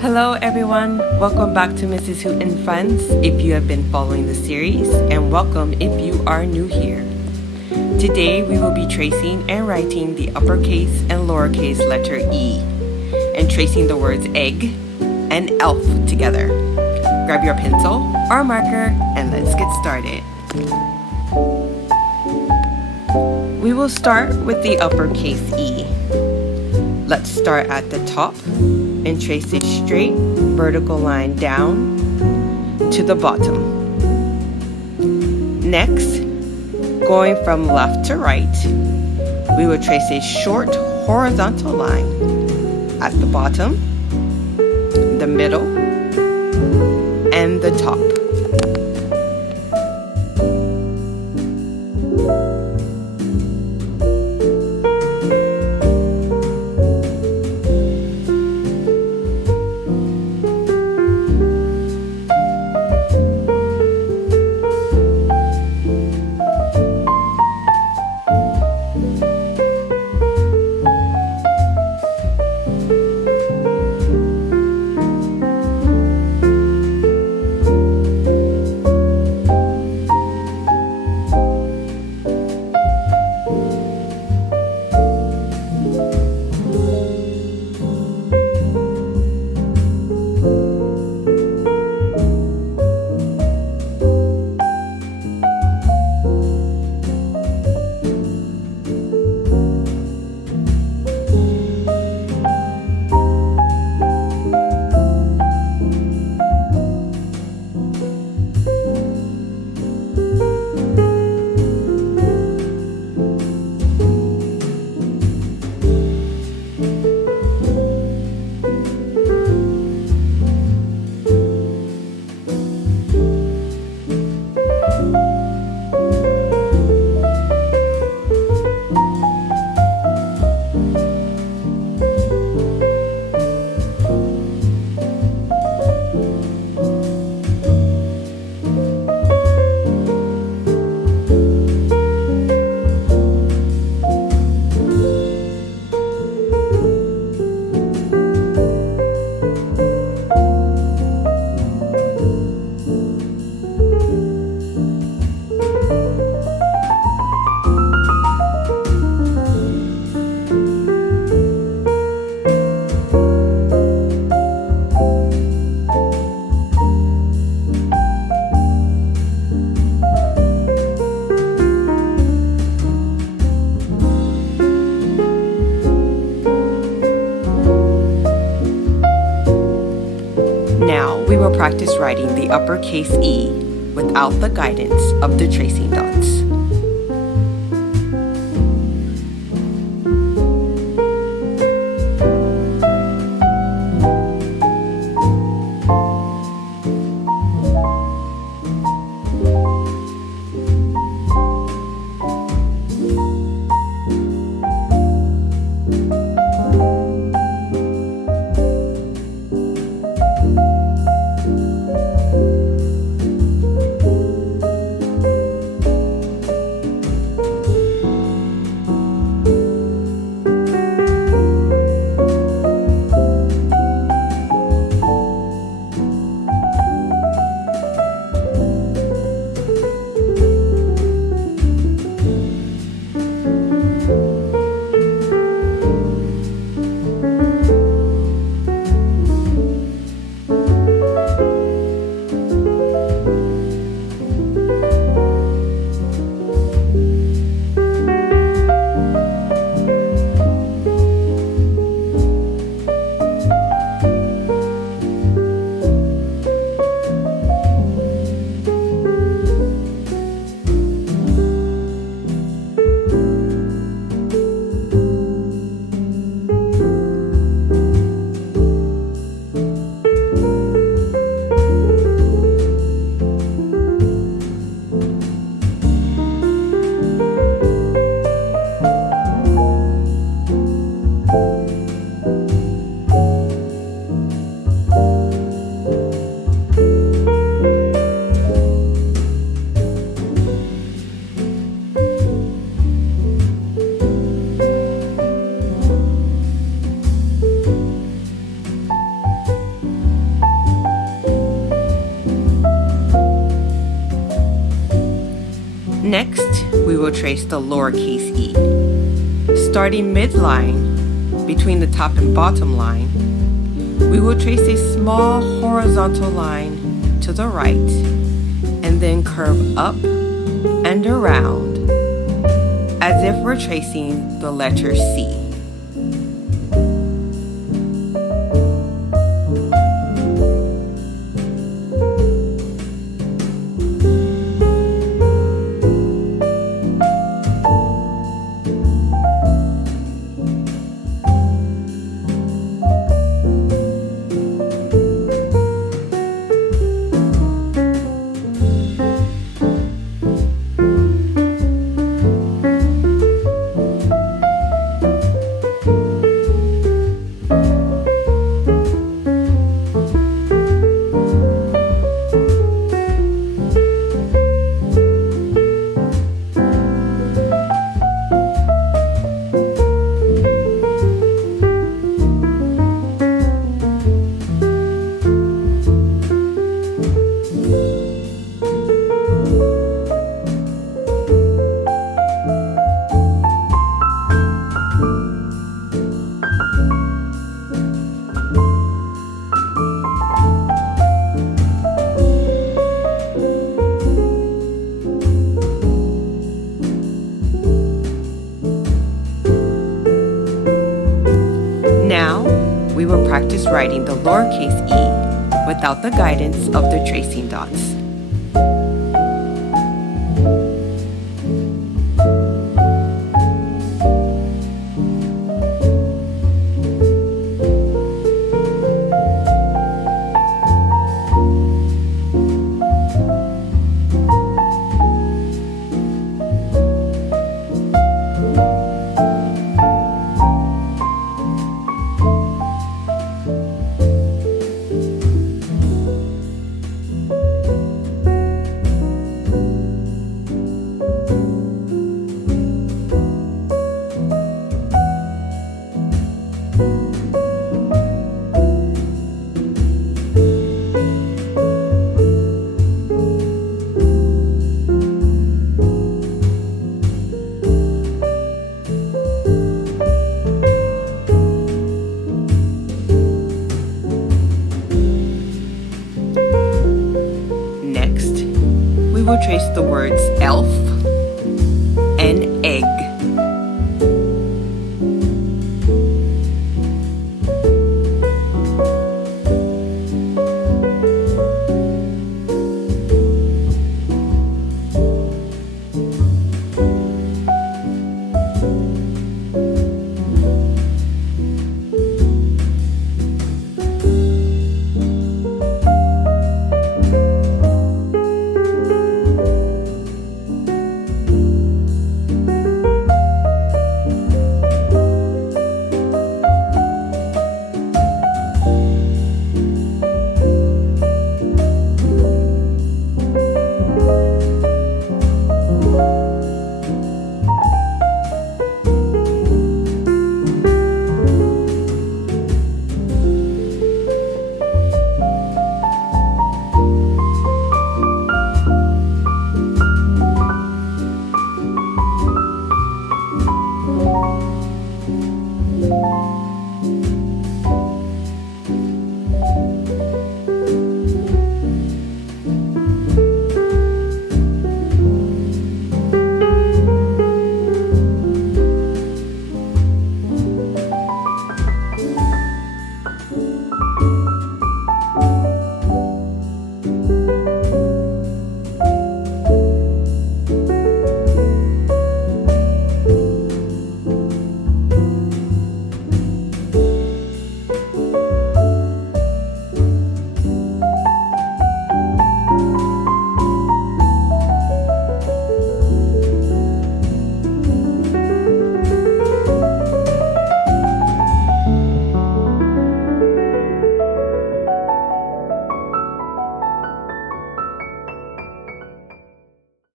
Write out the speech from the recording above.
Hello everyone, welcome back to Mrs. Hoot and Friends if you have been following the series, and welcome if you are new here. Today we will be tracing and writing the uppercase and lowercase letter E, and tracing the words egg and elf together. Grab your pencil or marker and let's get started. We will start with the uppercase E. Let's start at the top and trace a straight vertical line down to the bottom. Next, going from left to right, we will trace a short horizontal line at the bottom, the middle, and the top. Now we will practice writing the uppercase E without the guidance of the tracing dots. Next, we will trace the lowercase e. Starting midline, between the top and bottom line, we will trace a small horizontal line to the right and then curve up and around as if we're tracing the letter C. Now, we will practice writing the lowercase e without the guidance of the tracing dots. We'll trace the words elf